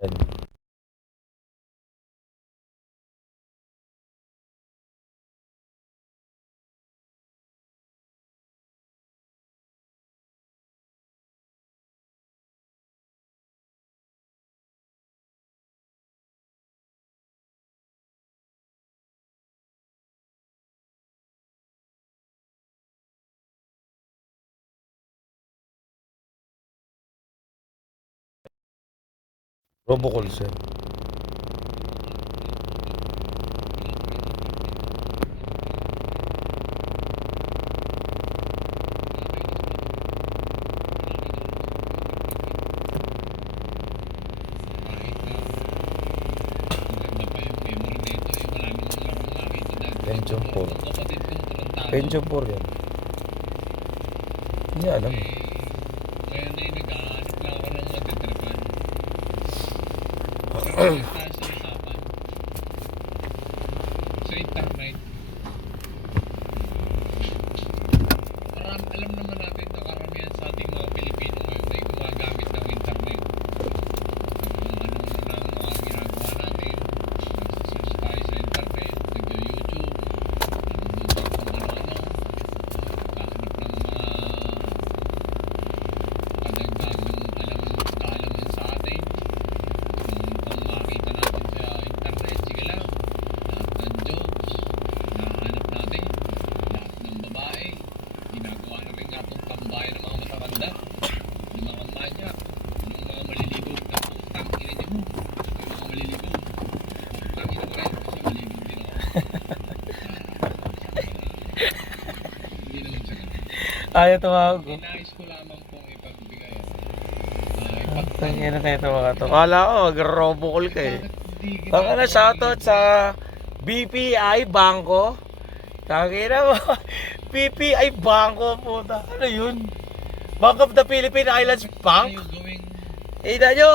Yan. Robocall, sir. Pension 4. Pension 4 yan. Hindi alam eh. Kaya na yung nag-aanip lang ako ng matitripan. Tayo sa usapan. Sa internet. Alam naman natin na karamihan sa ating mga Pilipino ngayon ay gumagamit ng internet. Ano na lang mga ginagawa natin. Nagsasearch tayo sa internet, nag-YouTube, nanonood kung ano-ano, nagkahanap ng mga kadagdagang kaalaman sa atin. Kung makita natin sa internet, sige lang, lahat ng jokes, nahanap natin, lahat ng babae, ginagawa na rin nga itong tambayan ng mga matatanda, ng mga manyak, ng mga maliligaw na putang ina niyo mo, yung mga maliligaw, putang ina mo rin, kasi maliligaw din ako. Hindi naman siya ganun. Ayaw tumawag ko. Inayos ko lamang pong ipagbigay. Tangina na ito mga to. Kala ko mag-robocall ka eh. Bakit Baka na shoutout sa BPI Bangko. Tangina mo. BPI Bangko puta. Ano yun? Bank of the Philippine Islands Bank? Ayaw gawing Ida nyo.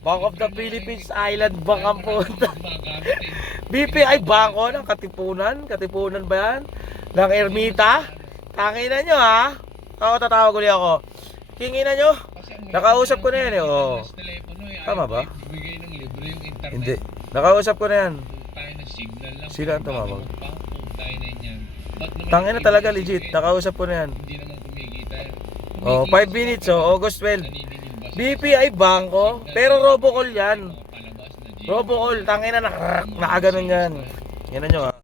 Bank of the Philippines Island Bank ang puta. gumagamit eh. BPI Bangko ng Katipunan? Katipunan ba yan? Ng Ermita? Tangina nyo ha. Ako tatawag ulit ako. Tingin nyo. Kasi ang Nakausap ko na yan eh, ang oo. telepono eh, Tama ayaw ba? ibigay ng libre yung internet. Hindi. Nakausap ko na yan. Tayo na signal lang. Sila ang tumawag. Tayo na yan. Ba't naman Tangina yung talaga ibig legit. sabihin, Nakausap ko na yan. hindi naman kumikita. Oh, 5 minutes oh, August 12. Naniningil ba siya? BPI Bangko, pero robocall yan. Mga palabas na G. Robocall, tangina nakaganon yan. Yan na nyo ah.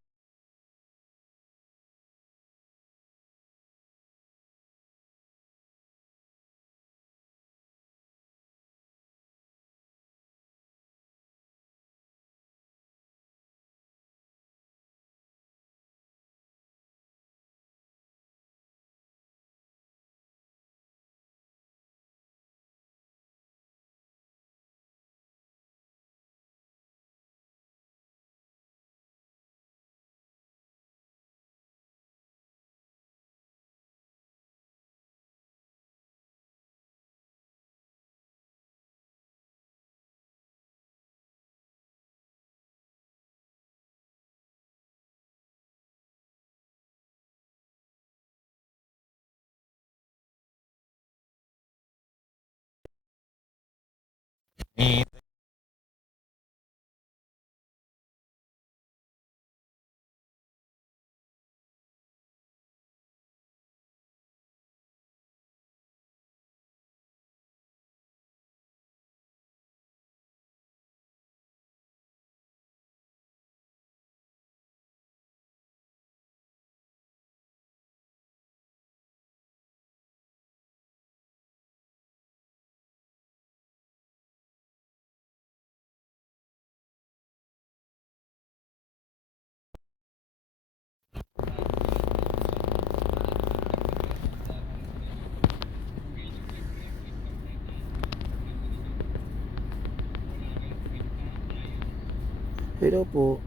Hello po.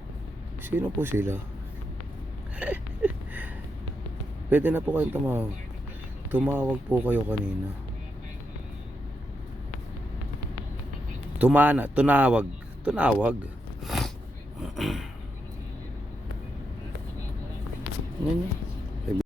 Sino po sila? Pwede na po kayong tumawag. Tumawag po kayo kanina. Tunawag. Yan yun.